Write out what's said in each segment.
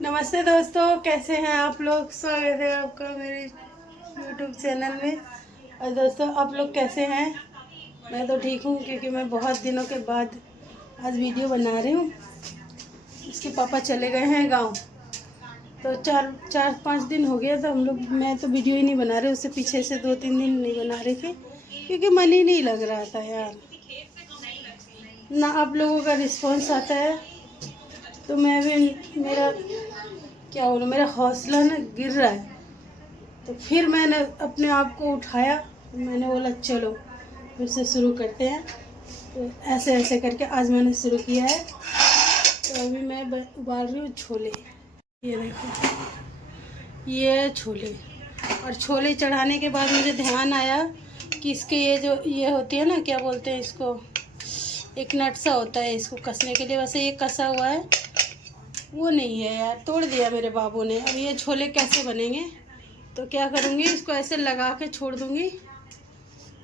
नमस्ते दोस्तों, कैसे हैं आप लोग। स्वागत है आपका मेरे YouTube चैनल में। और दोस्तों, आप लोग कैसे हैं। मैं तो ठीक हूँ, क्योंकि मैं बहुत दिनों के बाद आज वीडियो बना रही हूँ। इसके पापा चले गए हैं गांव, तो चार पाँच दिन हो गया तो हम लोग मैं तो वीडियो ही नहीं बना रही। उससे पीछे से 2-3 दिन नहीं बना रही थी, क्योंकि मन ही नहीं लग रहा था यार। ना आप लोगों का रिस्पॉन्स आता है, तो मैं भी क्या बोलूँ, मेरा हौसला ना गिर रहा है। तो फिर मैंने अपने आप को उठाया, मैंने बोला चलो फिर से शुरू करते हैं। तो ऐसे ऐसे करके आज मैंने शुरू किया है। तो अभी मैं उबाल रही हूँ छोले। ये देखो, ये छोले। और छोले चढ़ाने के बाद मुझे ध्यान आया कि इसके ये होती है ना, क्या बोलते हैं इसको, एक नट सा होता है इसको कसने के लिए। वैसे ये कसा हुआ है, वो नहीं है यार, तोड़ दिया मेरे बाबू ने। अब ये छोले कैसे बनेंगे, तो क्या करूँगी, इसको ऐसे लगा के छोड़ दूँगी,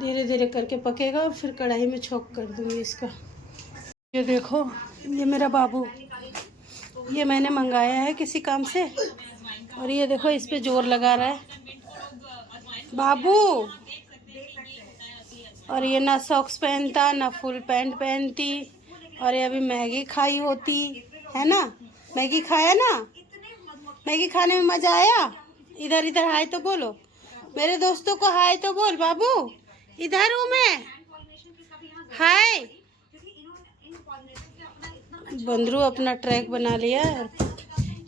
धीरे धीरे करके पकेगा और फिर कढ़ाई में छोंक कर दूँगी इसका। ये देखो, ये मेरा बाबू, ये मैंने मंगाया है किसी काम से, और ये देखो इस पे जोर लगा रहा है बाबू। और ये ना सॉक्स पहनता ना फुल पैंट पहनती। और ये अभी मैगी खाई होती है ना, मैगी खाया ना, मैगी खाने में मज़ा आया। इधर इधर हाय तो बोलो, मेरे दोस्तों को हाय तो बोल बाबू। इधर हूँ मैं, हाय। बंदरू अपना ट्रैक बना लिया है।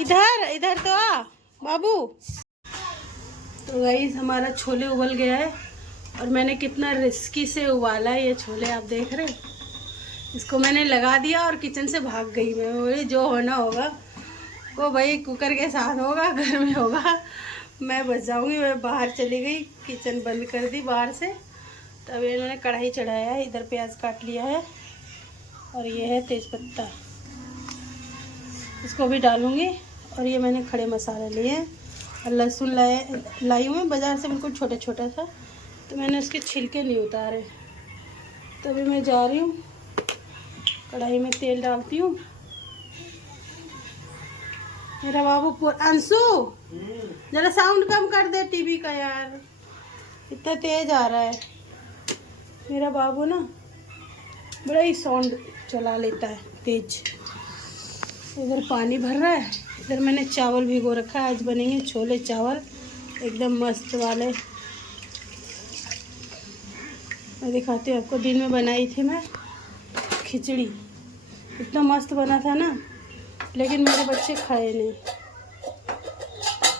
इधर इधर तो आ बाबू। तो गाइस, हमारा छोले उबल गया है, और मैंने कितना रिस्की से उबाला है ये छोले, आप देख रहे हैं। इसको मैंने लगा दिया और किचन से भाग गई। मैं बोली जो होना होगा वो भाई कुकर के साथ होगा, घर में होगा, मैं बच जाऊंगी। मैं बाहर चली गई, किचन बंद कर दी बाहर से। तब इन्होंने कढ़ाई चढ़ाया है, इधर प्याज काट लिया है, और ये है तेज़पत्ता, इसको भी डालूंगी। और ये मैंने खड़े मसाले लिए हैं, और लहसुन लाई हूँ बाज़ार से, बिल्कुल छोटा छोटा सा। तो मैंने उसके छिलके नहीं उतारे। तो अभी मैं जा रही हूँ, कढ़ाई में तेल डालती हूँ। मेरा बाबू अंशु, जरा साउंड कम कर दे टीवी का यार, इतना तेज आ रहा है। मेरा बाबू ना बड़ा ही साउंड चला लेता है तेज। इधर पानी भर रहा है, इधर मैंने चावल भिगो रखा है। आज बनेंगे छोले चावल एकदम मस्त वाले। मैं दिखाती हूँ आपको, दिन में बनाई थी मैं खिचड़ी, इतना मस्त बना था ना, लेकिन मेरे बच्चे खाए नहीं।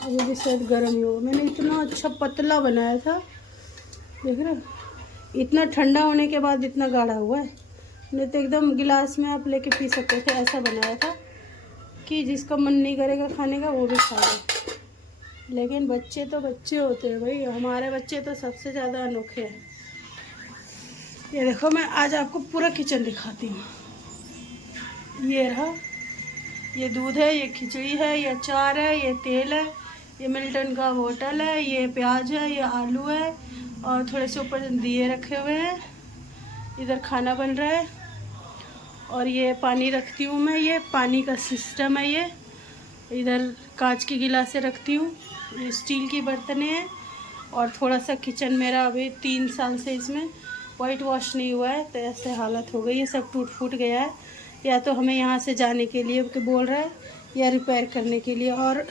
अभी भी शायद गर्म ही हो। मैंने इतना अच्छा पतला बनाया था, देख रहे हो, इतना ठंडा होने के बाद इतना गाढ़ा हुआ है। नहीं तो एकदम गिलास में आप लेके पी सकते थे, ऐसा बनाया था कि जिसका मन नहीं करेगा खाने का वो भी खाएगा। लेकिन बच्चे तो बच्चे होते हैं भाई, हमारे बच्चे तो सबसे ज़्यादा अनोखे हैं। ये देखो, मैं आज आपको पूरा किचन दिखाती हूँ। ये रहा, ये दूध है, ये खिचड़ी है, ये अचार है, ये तेल है, ये मिल्टन का बोतल है, ये प्याज है, ये आलू है, और थोड़े से ऊपर दिए रखे हुए हैं। इधर खाना बन रहा है, और ये पानी रखती हूँ मैं, ये पानी का सिस्टम है ये। इधर कांच की गिलासें रखती हूँ, ये स्टील की बर्तनें हैं। और थोड़ा सा किचन मेरा अभी 3 साल से इसमें वाइट वॉश नहीं हुआ है, तो ऐसे हालत हो गई है, सब टूट फूट गया है। या तो हमें यहाँ से जाने के लिए बोल रहा है, या रिपेयर करने के लिए। और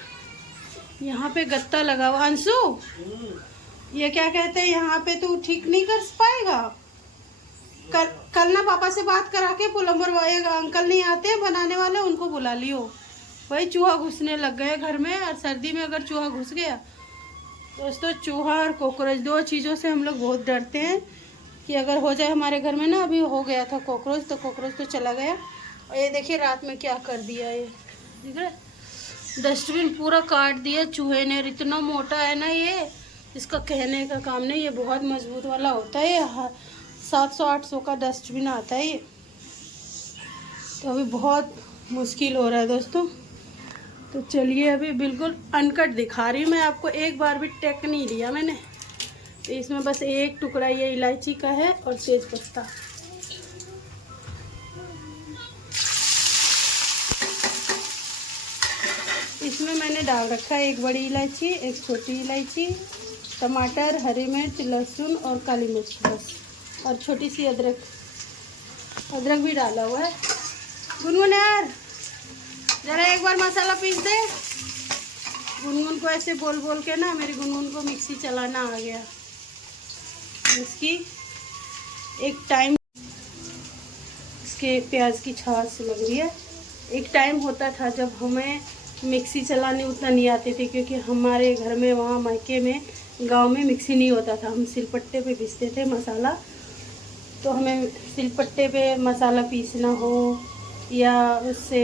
यहाँ पे गत्ता लगा हुआ। अंशु, ये क्या कहते हैं, यहाँ पे तू ठीक नहीं कर पाएगा। कल ना पापा से बात करा के प्लम्बर वाले अंकल नहीं आते हैं बनाने वाले, उनको बुला लियो। भाई चूहा घुसने लग गए घर में, और सर्दी में अगर चूहा घुस गया, दोस्तों चूहा और कॉकरोच 2 चीज़ों से हम लोग बहुत डरते हैं कि अगर हो जाए हमारे घर में ना। अभी हो गया था कॉकरोच, तो कॉकरोच तो चला गया। और ये देखिए रात में क्या कर दिया, ये देख रहे, डस्टबिन पूरा काट दिया चूहे ने। इतना मोटा है ना ये, इसका कहने का काम नहीं, ये बहुत मजबूत वाला होता है। ये 700-800 का डस्टबिन आता है ये। तो अभी बहुत मुश्किल हो रहा है दोस्तों। तो चलिए, अभी बिल्कुल अनकट दिखा रही हूँ मैं आपको, एक बार भी टेक नहीं लिया मैंने। तो इसमें बस एक टुकड़ा ये इलायची का है, और तेज पत्ता। इसमें मैंने डाल रखा है 1 बड़ी इलायची, 1 छोटी इलायची, टमाटर, हरी मिर्च, लहसुन और काली मिर्च बस, और छोटी सी अदरक भी डाला हुआ है। गुनगुन यार ज़रा एक बार मसाला पीस दे। गुनगुन को ऐसे बोल बोल के ना मेरी गुनगुन को मिक्सी चलाना आ गया। इसकी एक टाइम इसके प्याज की छाछ लग रही है। एक टाइम होता था जब हमें मिक्सी चलाने उतना नहीं आती थी, क्योंकि हमारे घर में वहाँ मायके में गांव में मिक्सी नहीं होता था। हम सिलपट्टे पे पीसते थे मसाला। तो हमें सिलपट्टे पे मसाला पीसना हो या उससे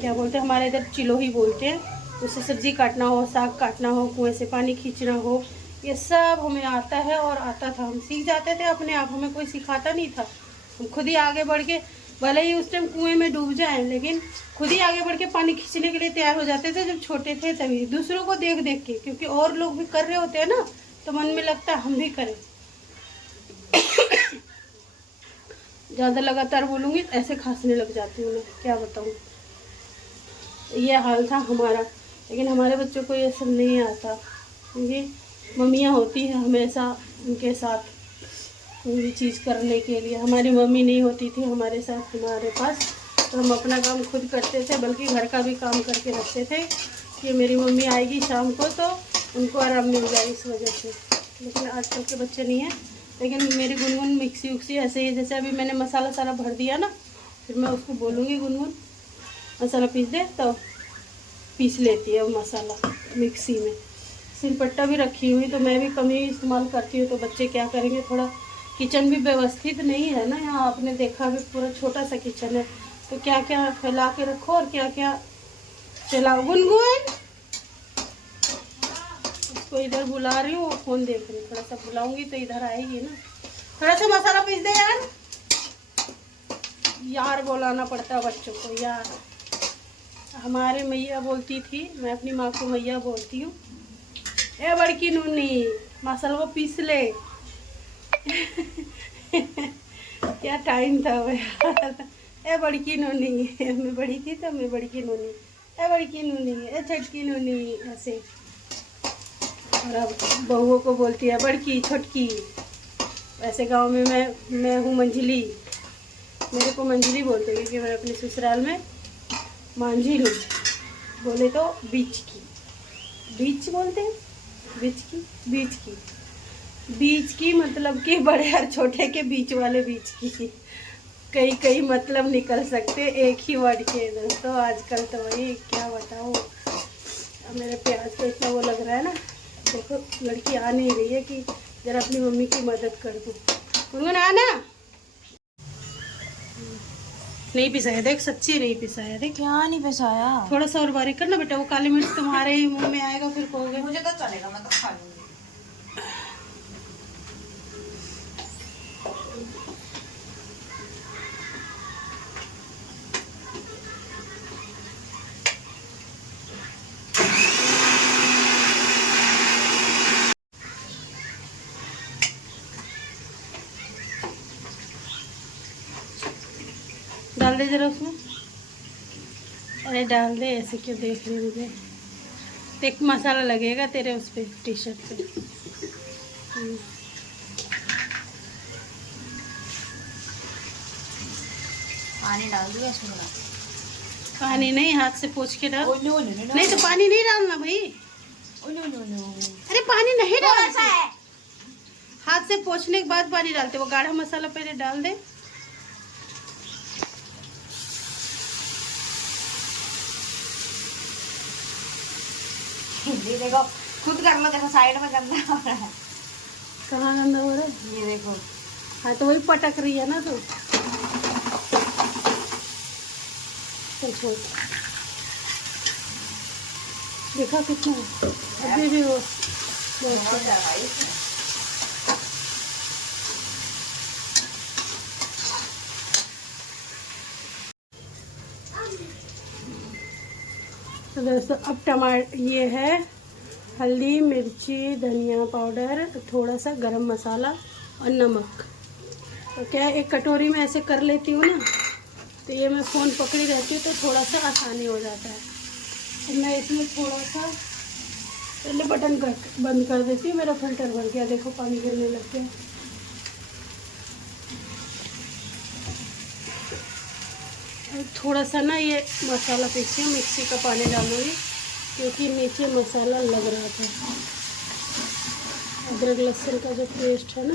क्या बोलते हैं, हमारे इधर चिलोही बोलते हैं, उससे सब्ज़ी काटना हो, साग काटना हो, कुएं से पानी खींचना हो, ये सब हमें आता है और आता था। हम सीख जाते थे अपने आप, हमें कोई सिखाता नहीं था। हम खुद ही आगे बढ़ के, भले ही उस टाइम कुएं में डूब जाएं, लेकिन खुद ही आगे बढ़ के पानी खींचने के लिए तैयार हो जाते थे जब छोटे थे तभी, दूसरों को देख देख के। क्योंकि और लोग भी कर रहे होते हैं ना, तो मन में लगता है हम भी करें। ज़्यादा लगातार बोलूँगी तो ऐसे खांसने लग जाती हूँ मैं, क्या बताऊँ। ये हाल था हमारा, लेकिन हमारे बच्चों को ये सब नहीं आता, क्योंकि मम्मियाँ होती हैं हमेशा उनके साथ कोई चीज़ करने के लिए। हमारी मम्मी नहीं होती थी हमारे साथ, हमारे पास, तो हम अपना काम खुद करते थे, बल्कि घर का भी काम करके रखते थे कि मेरी मम्मी आएगी शाम को तो उनको आराम मिल जाए, इस वजह से। लेकिन आजकल के बच्चे नहीं हैं। लेकिन मेरी गुनगुन मिक्सी उक्सी ऐसे ही, जैसे अभी मैंने मसाला सारा भर दिया ना, फिर मैं उसको बोलूँगी गुनगुन मसाला पीस दे, तो पीस लेती है वो मसाला मिक्सी में। सिलपट्टा भी रखी हुई, तो मैं भी कम ही इस्तेमाल करती हूँ। तो बच्चे क्या करेंगे, थोड़ा किचन भी व्यवस्थित नहीं है ना यहाँ, आपने देखा भी पूरा छोटा सा किचन है, तो क्या क्या फैला के रखो और क्या क्या चलाओ। गुनगुन उसको इधर बुला रही हूँ, फ़ोन देख रही हूँ, थोड़ा सा बुलाऊंगी तो इधर आएगी ना। थोड़ा सा मसाला पीस दे यार, यार बुलाना पड़ता है बच्चों को यार। हमारे मैया बोलती थी, मैं अपनी माँ को मैया बोलती हूँ, ए बड़की नूनी मसाला को पीस ले। क्या टाइम था वो यार। ए बड़की नूनी, मैं बड़ी थी तो मैं बड़की नूनी, ए बड़की नूनी, ए छोटकी नूनी, ऐसे। और अब बहुओं को बोलती है बड़की छोटकी। वैसे गांव में मैं हूँ मंझली, मेरे को मंझली बोलते हैं, क्योंकि मैं अपने ससुराल में मांझी हूँ। बोले तो बीच की, बीच बोलते हैं, बीच की मतलब कि बड़े और छोटे के बीच वाले बीच की। कई मतलब निकल सकते एक ही वर्ड के दोस्तों। आजकल तो वही क्या बताओ। अब मेरे प्याज को इतना वो लग रहा है ना, देखो लड़की आ नहीं रही है कि जरा अपनी मम्मी की मदद कर दूँ। गुनगुन आना। नहीं पिसाया, देख सच्ची नहीं पिसाया, देख। क्या नहीं पिसाया? थोड़ा सा और बारीक करना बेटा, वो काली मिर्च तुम्हारे ही मुंह में आएगा, फिर कहोगे। मुझे तो चलेगा, मैं तो खा लूंगी। डाल दे जरा उसमें। अरे डाल दे, ऐसे क्यों देख रही मुझे। देख मसाला लगेगा तेरे उस पे टी शर्ट पे। पानी डाल दिया इसमें? पानी नहीं, हाथ से पोंछ के डाल। नो, नहीं तो पानी नहीं डालना भाई। नो। अरे पानी नहीं डालना, हाथ से पोंछने के बाद पानी डालते। वो गाढ़ा मसाला पहले डाल दे। ये देखो, खुद कर लो, देखो साइड में गंदा हो रहा है। कहाँ गंदा हो रहा है? ये देखो। हाँ तो वही पटक रही है ना, तो छोड़। देखा कितना अभी भी वो तो दोस्तों अब टमाटर, ये है हल्दी, मिर्ची, धनिया पाउडर, थोड़ा सा गरम मसाला और नमक। तो क्या एक कटोरी में ऐसे कर लेती हूँ ना, तो ये मैं फ़ोन पकड़ी रहती हूँ तो थोड़ा सा आसानी हो जाता है। मैं इसमें थोड़ा सा पहले बटन बंद कर देती हूँ। मेरा फिल्टर भर गया, देखो पानी गिरने लग गया। और थोड़ा सा ना ये मसाला पीसी हूँ, मिक्सी का पानी डालूँगी क्योंकि नीचे मसाला लग रहा था। अदरक लहसुन का जो पेस्ट है ना,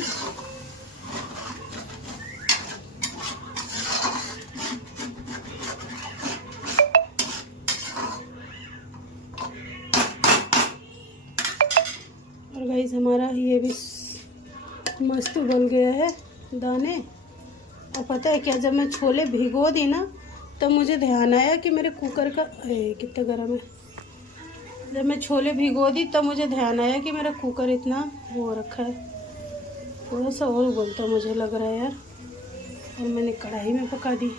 और गाइस हमारा ये भी मस्त उबल गया है दाने। और पता है क्या, जब मैं छोले भिगो दी ना तब मुझे ध्यान आया कि मेरे कुकर का कितना गर्म है। जब मैं छोले भिगो दी तब मुझे ध्यान आया कि मेरा कुकर इतना वो रखा है। थोड़ा सा और उबलता मुझे लग रहा है यार, और मैंने कढ़ाई में पका दी।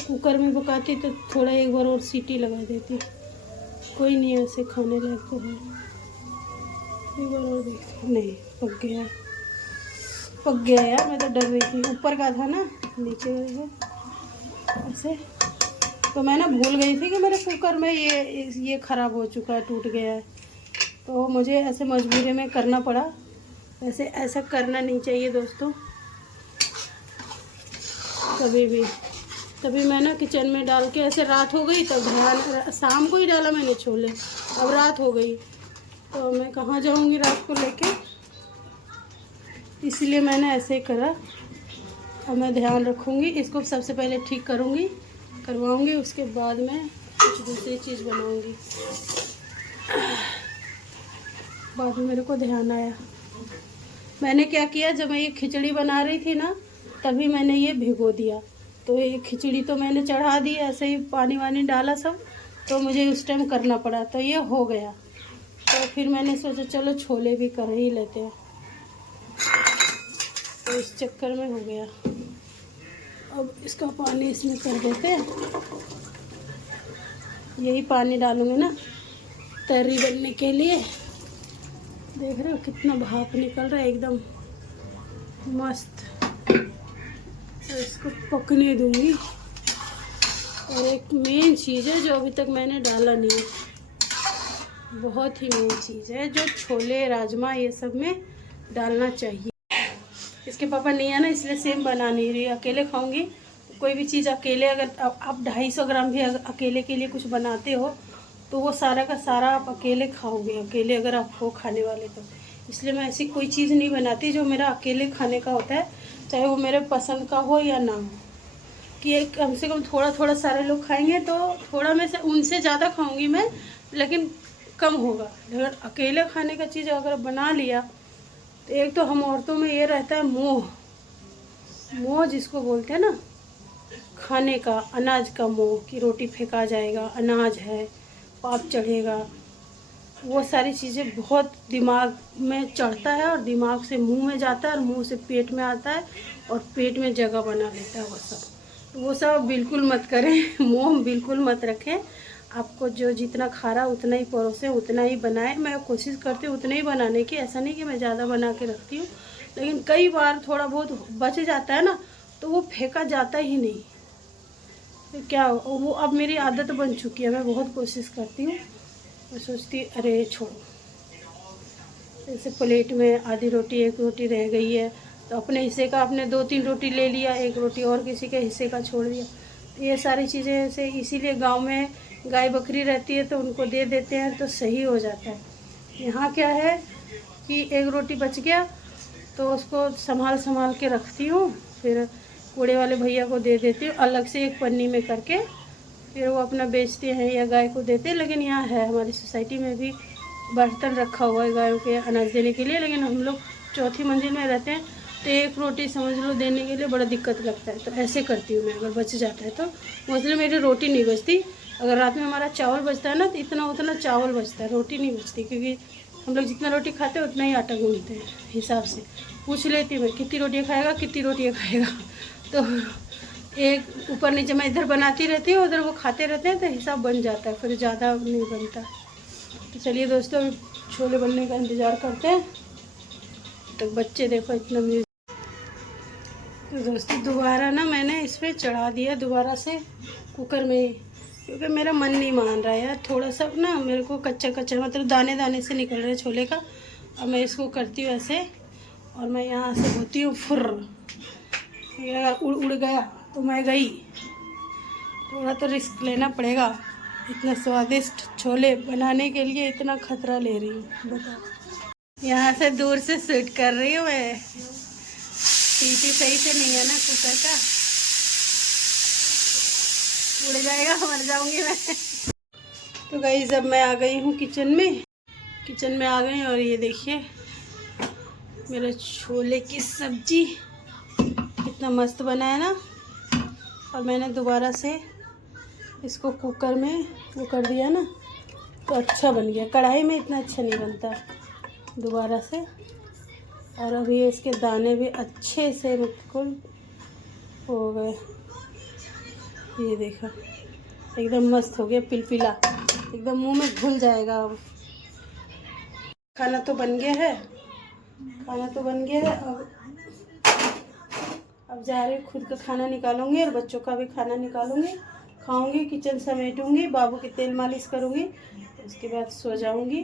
कुकर में पकाती तो थोड़ा एक बार और सीटी लगा देती। कोई नहीं, ऐसे खाने लायक तो है। एक बार और देख, नहीं पक गया, पक गया यार। मैं तो डर रही थी, ऊपर का था ना, नीचे ऐसे। तो मैं ना भूल गई थी कि मेरे कुकर में ये ख़राब हो चुका है, टूट गया है। तो मुझे ऐसे मजबूरी में करना पड़ा। वैसे ऐसा करना नहीं चाहिए दोस्तों कभी भी। तभी मैं ना किचन में डाल के, ऐसे रात हो गई तब ध्यान, शाम को ही डाला मैंने छोले, अब रात हो गई तो मैं कहाँ जाऊँगी रात को लेके, इसलिए मैंने ऐसे करा। अब मैं ध्यान रखूँगी, इसको सबसे पहले ठीक करवाऊँगी, उसके बाद मैं कुछ दूसरी चीज़ बनाऊँगी। बाद में मेरे को ध्यान आया, मैंने क्या किया, जब मैं ये खिचड़ी बना रही थी ना तभी मैंने ये भिगो दिया। तो ये खिचड़ी तो मैंने चढ़ा दी, ऐसे ही पानी वानी डाला सब, तो मुझे उस टाइम करना पड़ा, तो ये हो गया। तो फिर मैंने सोचा चलो छोले भी कर ही लेते हैं, तो इस चक्कर में हो गया। अब इसका पानी इसमें कर देते हैं, यही पानी डालूंगी ना तरी बनने के लिए। देख रहे हो कितना भाप निकल रहा है, एकदम मस्त। तो इसको पकने दूंगी। और एक मेन चीज़ है जो अभी तक मैंने डाला नहीं है, बहुत ही मेन चीज़ है जो छोले राजमा ये सब में डालना चाहिए। इसके पापा नहीं है ना, इसलिए सेम बना नहीं रही, अकेले खाऊंगी। कोई भी चीज़ अकेले, अगर आप 250 ग्राम भी अकेले के लिए कुछ बनाते हो तो वो सारा का सारा आप अकेले खाओगे, अकेले अगर आप हो खाने वाले तो। इसलिए मैं ऐसी कोई चीज़ नहीं बनाती जो मेरा अकेले खाने का होता है, चाहे वो मेरे पसंद का हो या ना हो। कि कम से कम थोड़ा थोड़ा सारे लोग खाएंगे तो थोड़ा में से उनसे ज़्यादा खाऊंगी मैं, लेकिन कम होगा। अगर अकेले खाने का चीज़ अगर बना लिया तो एक तो हम औरतों में ये रहता है मोह जिसको बोलते हैं ना, खाने का, अनाज का मोह, कि रोटी फेंका जाएगा, अनाज है, पाप चढ़ेगा। वो सारी चीज़ें बहुत दिमाग में चढ़ता है और दिमाग से मुंह में जाता है और मुंह से पेट में आता है और पेट में जगह बना लेता है वो सब। तो वो सब बिल्कुल मत करें, मोह बिल्कुल मत रखें। आपको जो जितना खा रहा उतना ही परोसें, उतना ही बनाएं। मैं कोशिश करती हूँ उतना ही बनाने की, ऐसा नहीं कि मैं ज़्यादा बना के रखती हूँ, लेकिन कई बार थोड़ा बहुत बच जाता है ना तो वो फेंका जाता ही नहीं। तो क्या वो अब मेरी आदत बन चुकी है, मैं बहुत कोशिश करती हूँ। मैं सोचती अरे छोड़ो, जैसे प्लेट में आधी रोटी, एक रोटी रह गई है तो अपने हिस्से का आपने 2-3 रोटी ले लिया, एक रोटी और किसी के हिस्से का छोड़ दिया। तो ये सारी चीज़ें ऐसे, इसीलिए गांव में गाय बकरी रहती है तो उनको दे देते हैं तो सही हो जाता है। यहाँ क्या है कि एक रोटी बच गया तो उसको संभाल के रखती हूँ, फिर कूड़े वाले भैया को दे देती हूँ अलग से एक पन्नी में करके, फिर वो अपना बेचते हैं या गाय को देते हैं। लेकिन यहाँ है हमारी सोसाइटी में भी बर्तन रखा हुआ है गायों के अनाज देने के लिए, लेकिन हम लोग 4थी मंजिल में रहते हैं तो एक रोटी समझ लो देने के लिए बड़ा दिक्कत लगता है। तो ऐसे करती हूँ मैं, अगर बच जाता है तो मतलब मेरी रोटी नहीं बचती। अगर रात में हमारा चावल बचता है ना तो उतना चावल बचता है, रोटी नहीं बचती, क्योंकि हम लोग जितना रोटी खाते हैं उतना ही आटा गूंथते हैं हिसाब से। पूछ लेती हूँ मैं कितनी रोटियाँ खाएगा, कितनी रोटियाँ खाएगा, तो एक ऊपर नीचे मैं इधर बनाती रहती हूँ, उधर वो खाते रहते हैं, तो हिसाब बन जाता है, फिर ज़्यादा नहीं बनता। तो चलिए दोस्तों छोले बनने का इंतज़ार करते हैं। तो बच्चे देखो इतना म्यूजिक। तो दोस्तों दोबारा ना मैंने इस पर चढ़ा दिया, दोबारा से कुकर में क्योंकि मेरा मन नहीं मान रहा है यार, थोड़ा सा ना मेरे को कच्चा कच्चा मतलब दाने दाने से निकल रहे छोले का। अब मैं इसको करती हूँ ऐसे और मैं यहाँ से होती हूँ फुर, उड़ उड़ गया तो मैं गई। थोड़ा तो रिस्क लेना पड़ेगा, इतना स्वादिष्ट छोले बनाने के लिए इतना खतरा ले रही हूँ, बताओ। यहाँ से दूर से शूट कर रही हूँ मैं। सीटी सही से नहीं है ना कुकर का, उड़ जाएगा, मर जाऊंगी मैं। तो गाइस अब मैं आ गई हूँ किचन में आ गई और ये देखिए मेरा छोले की सब्जी कितना मस्त बना है ना। और मैंने दोबारा से इसको कुकर में वो कर दिया ना तो अच्छा बन गया। कढ़ाई में इतना अच्छा नहीं बनता दोबारा से। और अभी इसके दाने भी अच्छे से बिल्कुल हो गए, ये देखो एकदम मस्त हो गया, पिलपिला एकदम मुंह में घुल जाएगा। अब खाना तो बन गया है, अब जा रही हूँ खुद का खाना निकालूंगी और बच्चों का भी खाना निकालूंगी, खाऊंगी, किचन समेटूंगी, बाबू की तेल मालिश करूंगी, उसके बाद सो जाऊंगी।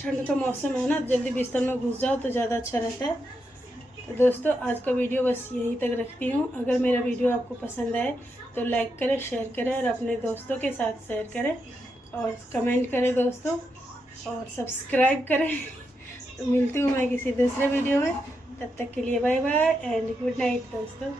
ठंड का मौसम है ना, जल्दी बिस्तर में घुस जाओ तो ज़्यादा अच्छा रहता है। तो दोस्तों आज का वीडियो बस यहीं तक रखती हूँ। अगर मेरा वीडियो आपको पसंद आए तो लाइक करें, शेयर करें और अपने दोस्तों के साथ शेयर करें और कमेंट करें दोस्तों, और सब्सक्राइब करें। तो मिलती हूँ मैं किसी दूसरे वीडियो में, तब तक के लिए bye bye and good night दोस्तों।